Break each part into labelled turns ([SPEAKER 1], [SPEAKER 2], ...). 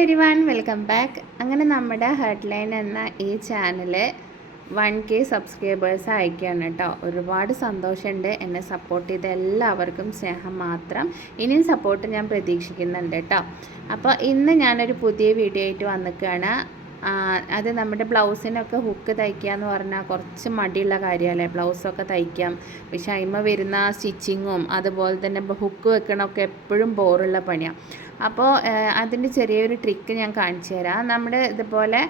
[SPEAKER 1] One welcome back അങ്ങനെ നമ്മുടെ headline എന്ന ഈ ചാനൽ വൺ കെ സബ്സ്ക്രൈബേഴ്സ് അയക്കുകയാണ് കേട്ടോ. ഒരുപാട് സന്തോഷമുണ്ട് എന്നെ സപ്പോർട്ട് ചെയ്ത എല്ലാവർക്കും സ്നേഹം മാത്രം. ഇനിയും സപ്പോർട്ട് ഞാൻ പ്രതീക്ഷിക്കുന്നുണ്ട് കേട്ടോ. അപ്പോൾ ഇന്ന് ഞാനൊരു പുതിയ വീഡിയോ ആയിട്ട് വന്നിക്കുകയാണ്. അത് നമ്മുടെ ബ്ലൗസിനൊക്കെ ഹുക്ക് തയ്ക്കുക എന്ന് പറഞ്ഞാൽ കുറച്ച് മടിയുള്ള കാര്യമല്ലേ ബ്ലൗസൊക്കെ തയ്ക്കാം. പക്ഷേ അതിമ വരുന്ന സ്റ്റിച്ചിങ്ങും അതുപോലെ തന്നെ ഹുക്ക് വെക്കണമൊക്കെ എപ്പോഴും ബോറുള്ള പണിയാണ് അപ്പോൾ അതിന്റെ ചെറിയൊരു ട്രിക്ക് ഞാൻ കാണിച്ചു തരാം നമ്മുടെ ഇതുപോലെ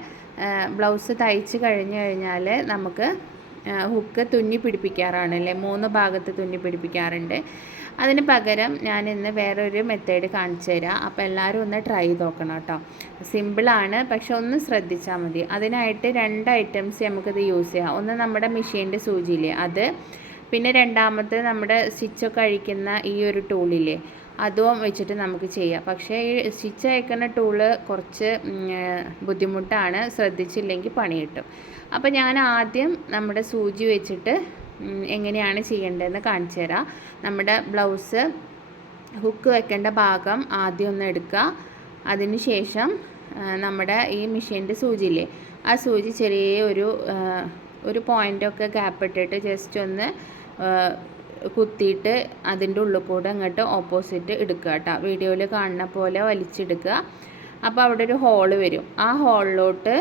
[SPEAKER 1] ബ്ലൗസ് തയ്ച്ച് കഴിഞ്ഞു കഴിഞ്ഞാൽ നമുക്ക് ഹുക്ക് തുന്നി പിടിപ്പിക്കാറാണ് അല്ലേ? മൂന്ന് ഭാഗത്ത് തുന്നി പിടിപ്പിക്കാറുണ്ട്. അതിന് പകരം ഞാൻ ഇന്ന് വേറൊരു മെത്തേഡ് കാണിച്ചു തരാം. അപ്പോൾ എല്ലാവരും ഒന്ന് ട്രൈ നോക്കണം കേട്ടോ. സിമ്പിളാണ് പക്ഷെ ഒന്ന് ശ്രദ്ധിച്ചാൽ മതി. അതിനായിട്ട് രണ്ട് ഐറ്റംസ് നമുക്കിത് യൂസ് ചെയ്യാം. ഒന്ന് നമ്മുടെ മെഷീന്റെ സൂചിയില്ലേ അത്. പിന്നെ രണ്ടാമത്തെ നമ്മുടെ സ്റ്റിച്ചൊക്കെ അഴിക്കുന്ന ഈ ഒരു ടൂളില്ലേ അതും വെച്ചിട്ട് നമുക്ക് ചെയ്യാം. പക്ഷേ ഈ സ്റ്റിച്ച് അയക്കുന്ന ടൂൾ കുറച്ച് ബുദ്ധിമുട്ടാണ്. ശ്രദ്ധിച്ചില്ലെങ്കിൽ പണി കിട്ടും. അപ്പോൾ ഞാൻ ആദ്യം നമ്മുടെ സൂചി വെച്ചിട്ട് എങ്ങനെയാണ് ചെയ്യേണ്ടതെന്ന് കാണിച്ചു തരാം. നമ്മുടെ ബ്ലൗസ് ഹുക്ക് വെക്കേണ്ട ഭാഗം ആദ്യം ഒന്ന് എടുക്കുക. അതിനുശേഷം നമ്മുടെ ഈ മെഷീന്റെ സൂചിയില്ലേ ആ സൂചി ചെറിയ ഒരു ഒരു പോയിന്റൊക്കെ ഗ്യാപ്പ് ഇട്ടിട്ട് ജസ്റ്റ് ഒന്ന് കുത്തിയിട്ട് അതിന്റെ ഉള്ളിൽ കൂടെ അങ്ങോട്ട് ഓപ്പോസിറ്റ് എടുക്കുക കേട്ടോ. വീഡിയോയിൽ കാണുന്ന പോലെ വലിച്ചെടുക്കുക. അപ്പോൾ അവിടെ ഒരു ഹോൾ വരും. ആ ഹോളിലോട്ട്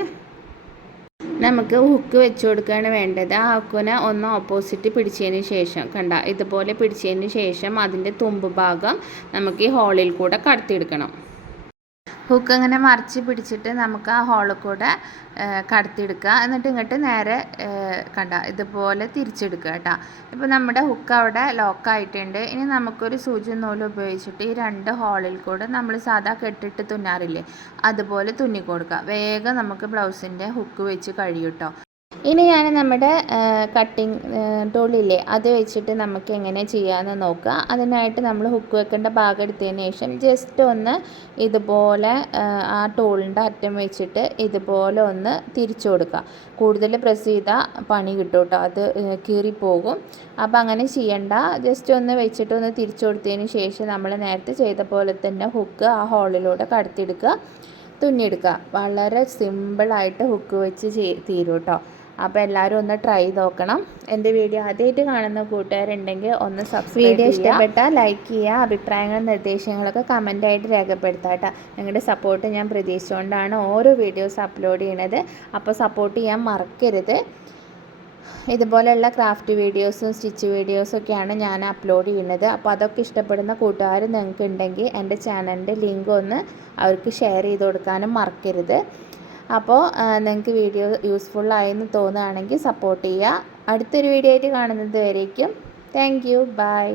[SPEAKER 1] നമുക്ക് ഹുക്ക് വെച്ച് കൊടുക്കുകയാണ് വേണ്ടത്. ആ ഹുക്കിനെ ഒന്ന് ഓപ്പോസിറ്റ് പിടിച്ചതിന് ശേഷം കണ്ട ഇതുപോലെ പിടിച്ചതിന് ശേഷം അതിന്റെ തുമ്പ് ഭാഗം നമുക്ക് ഈ ഹോളിൽ കൂടെ കടത്തിയെടുക്കണം. ഹുക്ക് അങ്ങനെ മറിച്ച് പിടിച്ചിട്ട് നമുക്ക് ആ ഹോളിൽ കൂടെ കടത്തിയെടുക്കുക. എന്നിട്ട് ഇങ്ങോട്ട് നേരെ കണ്ട ഇതുപോലെ തിരിച്ചെടുക്കുക കേട്ടോ. ഇപ്പോൾ നമ്മുടെ ഹുക്ക് അവിടെ ലോക്കായിട്ടുണ്ട് ഇനി നമുക്കൊരു സൂചി നൂൽ ഉപയോഗിച്ചിട്ട് ഈ രണ്ട് ഹോളിൽ കൂടെ നമ്മൾ സാധാ കെട്ടിട്ട് തുന്നാറില്ലേ അതുപോലെ തുന്നി കൊടുക്കുക. വേഗം നമുക്ക് ബ്ലൗസിന്റെ ഹുക്ക് വെച്ച് കഴിയും കേട്ടോ ഇനി ഞാൻ നമ്മുടെ കട്ടിങ് ടൂളില്ലേ അത് വെച്ചിട്ട് നമുക്ക് എങ്ങനെ ചെയ്യാമെന്ന് നോക്കുക അതിനായിട്ട് നമ്മൾ ഹുക്ക് വെക്കേണ്ട ഭാഗം എടുത്തതിന് ശേഷം ജസ്റ്റ് ഒന്ന് ഇതുപോലെ ആ, ടൂളിന്റെ അറ്റം വെച്ചിട്ട് ഇതുപോലെ ഒന്ന് തിരിച്ചു കൊടുക്കുക കൂടുതൽ പ്രസ് ചെയ്താൽ പണി കിട്ടും കേട്ടോ അത് കീറിപ്പോകും. അപ്പോൾ അങ്ങനെ ചെയ്യണ്ട. ജസ്റ്റ് ഒന്ന് വെച്ചിട്ട് ഒന്ന് തിരിച്ചു കൊടുത്തതിന് ശേഷം നമ്മൾ നേരത്തെ ചെയ്ത പോലെ തന്നെ ഹുക്ക് ആ ഹോളിലൂടെ കടത്തിയെടുക്കുക തുന്നിയെടുക്കുക. വളരെ സിമ്പിളായിട്ട് ഹുക്ക് വെച്ച് തീരും കേട്ടോ അപ്പോൾ എല്ലാവരും ഒന്ന് ട്രൈ ചെയ്ത് നോക്കണം. എന്റെ വീഡിയോ ആദ്യമായിട്ട് കാണുന്ന കൂട്ടുകാരുണ്ടെങ്കിൽ ഒന്ന് സബ്സ്ക്രൈബ് വീഡിയോ ഇഷ്ടപ്പെട്ടാൽ ലൈക്ക് ചെയ്യുക അഭിപ്രായങ്ങളും നിർദ്ദേശങ്ങളൊക്കെ കമന്റായിട്ട് രേഖപ്പെടുത്താം കേട്ടോ. നിങ്ങളുടെ സപ്പോർട്ട് ഞാൻ പ്രതീക്ഷിച്ചുകൊണ്ടാണ് ഓരോ വീഡിയോസ് അപ്ലോഡ് ചെയ്യണത്. അപ്പോൾ സപ്പോർട്ട് ചെയ്യാൻ മറക്കരുത്. ഇതുപോലെയുള്ള ക്രാഫ്റ്റ് വീഡിയോസും സ്റ്റിച്ച് വീഡിയോസൊക്കെയാണ് ഞാൻ അപ്ലോഡ് ചെയ്യുന്നത്. അപ്പോൾ അതൊക്കെ ഇഷ്ടപ്പെടുന്ന കൂട്ടുകാർ നിങ്ങൾക്കുണ്ടെങ്കിൽ എന്റെ ചാനലിന്റെ ലിങ്ക് ഒന്ന് അവർക്ക് ഷെയർ ചെയ്ത് കൊടുക്കാനും മറക്കരുത്. അപ്പോൾ നിങ്ങൾക്ക് വീഡിയോ യൂസ്ഫുൾ എന്ന് തോന്നുകയാണെങ്കിൽ സപ്പോർട്ട് ചെയ്യുക. അടുത്തൊരു വീഡിയോ ആയിട്ട് കാണുന്നത് വരേക്കും. Thank you by